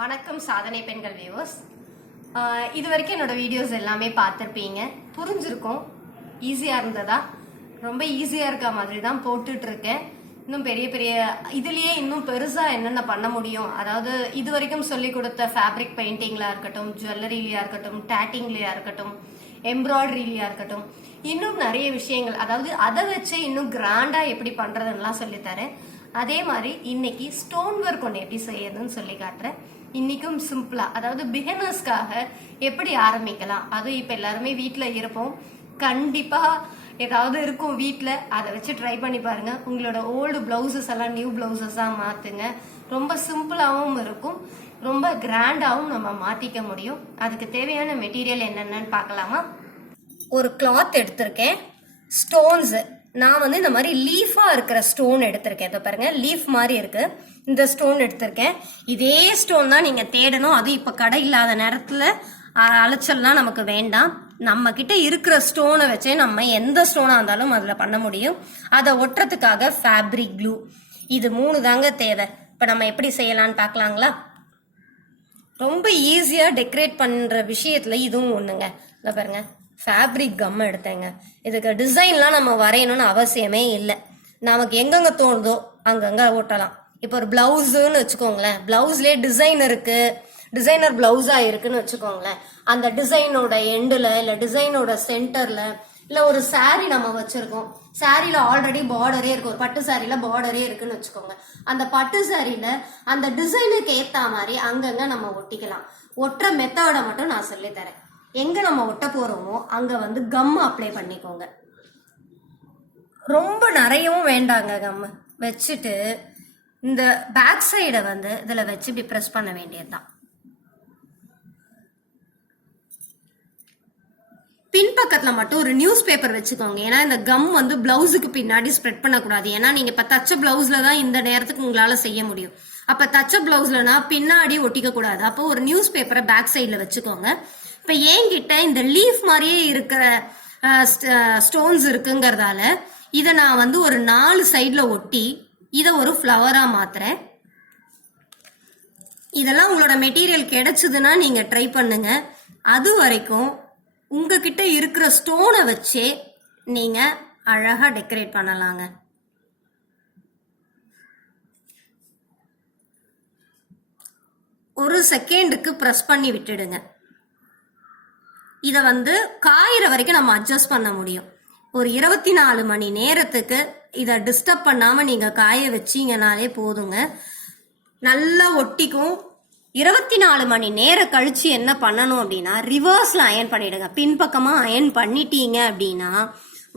வணக்கம் சாதனை பெண்கள் வியூவர்ஸ். இது வரைக்கும் என்னோட வீடியோஸ் எல்லாமே பார்த்துருப்பீங்க, புரிஞ்சிருக்கும். ஈஸியாக இருந்ததா? ரொம்ப ஈஸியாக இருக்க மாதிரி தான் போட்டுட்டு இருக்கேன். இன்னும் பெரிய பெரிய இதுலேயே இன்னும் பெருசாக என்னென்ன பண்ண முடியும், அதாவது இது வரைக்கும் சொல்லி கொடுத்த ஃபேப்ரிக் பெயிண்டிங்ல இருக்கட்டும், ஜுவல்லரிலையா இருக்கட்டும், டேட்டிங்லையா இருக்கட்டும், எம்ப்ராய்டரிலையா இருக்கட்டும், இன்னும் நிறைய விஷயங்கள், அதாவது அதை வச்சு இன்னும் கிராண்டாக எப்படி பண்ணுறதுன்னெலாம் சொல்லித்தரேன். அதே மாதிரி இன்னைக்கு ஸ்டோன் ஒர்க் ஒன்று எப்படி செய்யறதுன்னு சொல்லி காட்டுறேன். இன்னைக்கும் சிம்பிளா, அதாவது பிகினர்ஸ்க்காக எப்படி ஆரம்பிக்கலாம். அதுவும் இப்போ எல்லாருமே வீட்டில் இருப்போம், கண்டிப்பா ஏதாவது இருக்கும் வீட்டில், அதை வச்சு ட்ரை பண்ணி பாருங்க. உங்களோட ஓல்டு பிளவுசஸ் எல்லாம் நியூ பிளவுசஸாக மாத்துங்க. ரொம்ப சிம்பிளாகவும் இருக்கும், ரொம்ப கிராண்டாகவும் நம்ம மாத்திக்க முடியும். அதுக்கு தேவையான மெட்டீரியல் என்னென்னு பார்க்கலாமா? ஒரு கிளாத் எடுத்திருக்கேன், ஸ்டோன்ஸ். நான் வந்து இந்த மாதிரி லீஃபா இருக்கிற ஸ்டோன் எடுத்திருக்கேன். இதை பாருங்க, லீஃப் மாதிரி இருக்கு. இந்த ஸ்டோன் எடுத்திருக்கேன். இதே ஸ்டோன் தான் நீங்க தேடணும். அது இப்ப கடை இல்லாத நேரத்துல அலைச்சல்லாம் நமக்கு வேண்டாம். நம்ம கிட்ட இருக்கிற ஸ்டோனை வச்சே நம்ம எந்த ஸ்டோனா இருந்தாலும் அதுல பண்ண முடியும். அதை ஒட்டுறதுக்காக ஃபேப்ரிக் க்ளூ, இது 3 தாங்க தேவை. இப்ப நம்ம எப்படி செய்யலாம்னு பார்க்கலாங்களா? ரொம்ப ஈஸியா டெக்கரேட் பண்ற விஷயத்துல இதுவும் ஒண்ணுங்க. இதை பாருங்க, ஃபேப்ரிக் கம் எடுத்தேங்க. இதுக்கு டிசைன்லாம் நம்ம வரையணும்னு அவசியமே இல்லை. நமக்கு எங்கெங்க தோணுதோ அங்கங்க ஓட்டலாம். இப்போ ஒரு பிளவுஸ்ன்னு வச்சுக்கோங்களேன், பிளவுஸ்லேயே டிசைன் இருக்கு, டிசைனர் பிளவுஸா இருக்குன்னு வச்சுக்கோங்களேன். அந்த டிசைனோட எண்டில் இல்லை டிசைனோட சென்டர்ல இல்லை ஒரு சாரீ நம்ம வச்சிருக்கோம், சாரியில ஆல்ரெடி பார்டரே இருக்கு, ஒரு பட்டு சாரியில பார்டரே இருக்குன்னு வச்சுக்கோங்க. அந்த பட்டு சாரியில அந்த டிசைனுக்கு ஏத்த மாதிரி அங்கங்க நம்ம ஒட்டிக்கலாம். ஒட்டுற மெத்தடை மட்டும் நான் சொல்லித்தரேன். எங்க நம்ம ஒட்ட போறோமோ அங்க வந்து கம் அப்ளை பண்ணிக்கோங்க. ரொம்ப நிறையவும் வேண்டாங்க. கம் வச்சுட்டு இந்த பேக் சைடை வந்து இதுல வச்சு இப்படி ப்ரெஸ் பண்ண வேண்டியதுதான். பின்பக்கத்துல மட்டும் ஒரு நியூஸ் பேப்பர் வச்சுக்கோங்க. ஏன்னா இந்த கம் வந்து பிளவுஸுக்கு பின்னாடி ஸ்ப்ரெட் பண்ணக்கூடாது. ஏன்னா நீங்க இப்ப தச்ச பிளவுஸ்ல தான் இந்த நேரத்துக்கு உங்களால செய்ய முடியும். அப்ப தச்ச பிளவுஸ்லனா பின்னாடி ஒட்டிக்க கூடாது. அப்போ ஒரு நியூஸ் பேப்பரை பேக் சைட்ல வச்சுக்கோங்க. இப்ப என்கிட்ட இந்த லீஃப் மாதிரியே இருக்கிற ஸ்டோன்ஸ் இருக்குங்கிறதால இதை நான் வந்து ஒரு 4 சைட்ல ஒட்டி இதை ஒரு ஃப்ளவரா மாத்துறேன். இதெல்லாம் உங்களோட மெட்டீரியல் கிடைச்சதுன்னா நீங்க ட்ரை பண்ணுங்க. அது வரைக்கும் உங்ககிட்ட இருக்கிற ஸ்டோனை வச்சே நீங்க அழகா டெக்கரேட் பண்ணலாங்க. ஒரு செகண்டுக்கு ப்ரெஸ் பண்ணி விட்டுடுங்க. இதை வந்து காயிற வரைக்கும் நம்ம அட்ஜஸ்ட் பண்ண முடியும். ஒரு 24 மணி நேரத்துக்கு இதை டிஸ்டர்ப் பண்ணாம நீங்க காய வச்சீங்கனாலே போதுங்க, நல்லா ஒட்டிக்கும். 24 மணி நேரம் கழிச்சு என்ன பண்ணணும் அப்படின்னா, ரிவர்ஸ்ல அயன் பண்ணிடுங்க. பின்பக்கமா அயன் பண்ணிட்டீங்க அப்படின்னா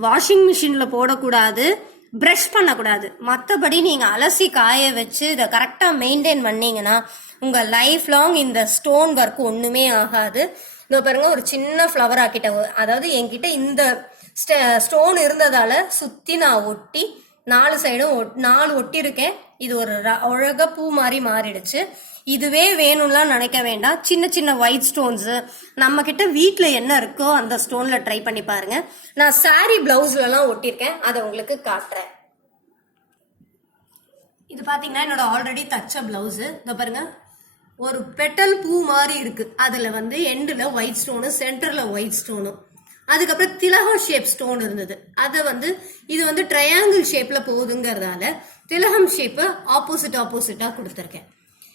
வாஷிங் மிஷின்ல போடக்கூடாது, பிரஷ் பண்ணக்கூடாது. மற்றபடி நீங்க அலசி காய வச்சு இதை கரெக்டா மெயின்டைன் பண்ணீங்கன்னா உங்க லைஃப் லாங் இந்த ஸ்டோன் ஒர்க் ஒண்ணுமே ஆகாது. இதோ பாருங்க, ஒரு சின்ன ஃப்ளவர் ஆக்கிட்ட, அதாவது என்கிட்ட இந்த ஸ்டோன் இருந்ததால சுத்தி நான் ஒட்டி 4 சைடும் 4 ஒட்டி இருக்கேன். இது ஒரு அழகா பூ மாதிரி மாறிடுச்சு. இதுவே வேணும்லாம் நினைக்க வேண்டாம். சின்ன சின்ன ஒயிட் ஸ்டோன்ஸ் நம்ம கிட்ட வீட்டுல என்ன இருக்கோ அந்த ஸ்டோன்ல ட்ரை பண்ணி பாருங்க. நான் சாரி பிளவுஸ்ல எல்லாம் ஒட்டிருக்கேன், அதை உங்களுக்கு காட்டுறேன். இது பாத்தீங்கன்னா என்னோட ஆல்ரெடி தச்ச பிளவுஸ். இந்த பாருங்க, ஒரு பெட்டல் பூ மாதிரி இருக்கு. அதுல வந்து எண்டுல ஒயிட் ஸ்டோனு, சென்டர்ல ஒயிட் ஸ்டோனு, அதுக்கப்புறம் திலகம் ஷேப் ஸ்டோன் இருந்தது. அதை வந்து இது வந்து ட்ரையாங்கிள் ஷேப்ல போகுதுங்கிறதால திலகம் ஷேப் ஆப்போசிட்டா கொடுத்துருக்கேன்.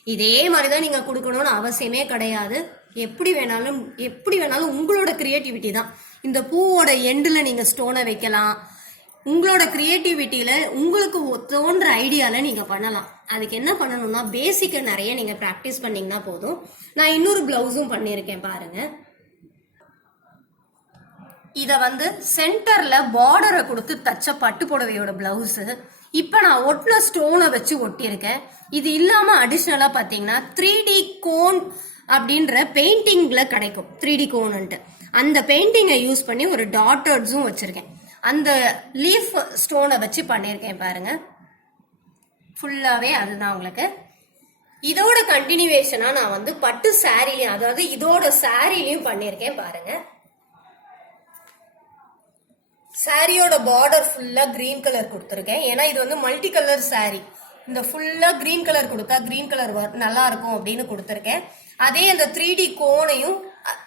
இதே மாதிரிதான் நீங்க கொடுக்கணும்னு அவசியமே கிடையாது. எப்படி வேணாலும் உங்களோட கிரியேட்டிவிட்டி தான். இந்த பூவோட எண்டுல நீங்க ஸ்டோனை வைக்கலாம். உங்களோட கிரியேட்டிவிட்டியில உங்களுக்கு தோன்ற ஐடியால நீங்க பண்ணலாம். அதுக்கு என்ன பண்ணணும்னா, பேசிக்க நிறைய நீங்க பிராக்டிஸ் பண்ணீங்கன்னா போதும். நான் இன்னொரு பிளவுஸும் பண்ணியிருக்கேன் பாருங்க. இத வந்து சென்டர்ல பார்டரை கொடுத்து தச்ச பட்டு புடவையோட பிளவுஸ். இப்ப நான் ஒட்டின ஸ்டோனை வச்சு ஒட்டியிருக்கேன். இது இல்லாம அடிஷ்னலா பாத்தீங்கன்னா 3D கோன் அப்படின்ற பெயிண்டிங்ல கிடைக்கும். 3D கோன்ட்டு அந்த பெயிண்டிங்கை யூஸ் பண்ணி ஒரு டாட்டர்ஸும் வச்சிருக்கேன். அந்த லீஃப் ஸ்டோனை வச்சு பண்ணியிருக்கேன் பாருங்க. ஃபுல்லாவே அதுதான் உங்களுக்கு. இதோட கண்டினியூவேஷனா நான் வந்து பட்டு சாரிலையும், அதாவது இதோட சாரிலையும் பண்ணியிருக்கேன் பாருங்க. சாரியோட பார்டர் ஃபுல்லா கிரீன் கலர் கொடுத்துருக்கேன். ஏன்னா இது வந்து மல்டி கலர் சாரி. இந்த ஃபுல்லா கிரீன் கலர் கொடுத்தா கிரீன் கலர் நல்லா இருக்கும் அப்படின்னு கொடுத்துருக்கேன். அதே அந்த 3D கோனையும்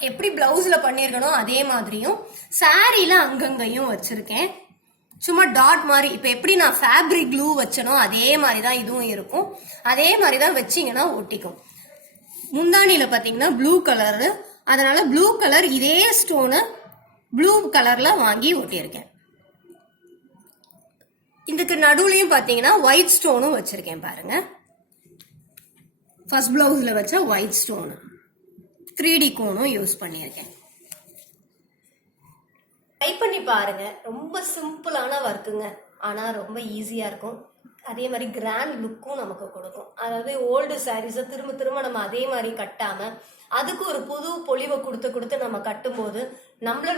எப்படி பிளவுஸ்ல பண்ணிருக்கணும் அதே மாதிரியும் சாரியில அங்கங்கையும் வச்சிருக்கேன். சும்மா டாட் மாதிரி இப்ப எப்படி நான் ஃபேப்ரிக் க்ளூ வச்சனோ அதே மாதிரிதான் இதுவும் இருக்கும். அதே மாதிரிதான் வச்சீங்கன்னா ஒட்டிக்கும். முந்தானியில பாத்தீங்கன்னா ப்ளூ கலரு, அதனால ப்ளூ கலர் இதே ஸ்டோனு ப்ளூ கலர்ல வாங்கி ஒட்டியிருக்கேன். இதுக்கு நடுவுலயும் பாத்தீங்கன்னா ஒயிட் ஸ்டோனும் வச்சிருக்கேன் பாருங்க. ஃபர்ஸ்ட் பிளவுஸ்ல வச்ச ஒயிட் ஸ்டோனு 3D கோனும் யூஸ் பண்ணியிருக்கேன். ட்ரை பண்ணி பாருங்க. ரொம்ப சிம்பிளான ஒர்க்குங்க, ஆனா ரொம்ப ஈஸியா இருக்கும். அதே மாதிரி கிராண்ட் லுக்கும் நமக்கு கொடுக்கும். அதாவது ஓல்டு சாரீஸை திரும்ப திரும்ப நம்ம அதே மாதிரி கட்டாம அதுக்கு ஒரு புது பொலிவை கொடுத்து நம்ம கட்டும்போது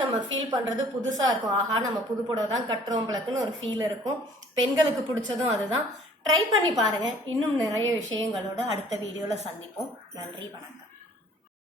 நம்ம ஃபீல் பண்றது புதுசா இருக்கும். ஆஹா, நம்ம புது புடவை தான் கட்டுறோம் பிளக்குன்னு ஒரு ஃபீல் இருக்கும். பெண்களுக்கு பிடிச்சதும் அதுதான். ட்ரை பண்ணி பாருங்க. இன்னும் நிறைய விஷயங்களோட அடுத்த வீடியோல சந்திப்போம். நன்றி, வணக்கம்.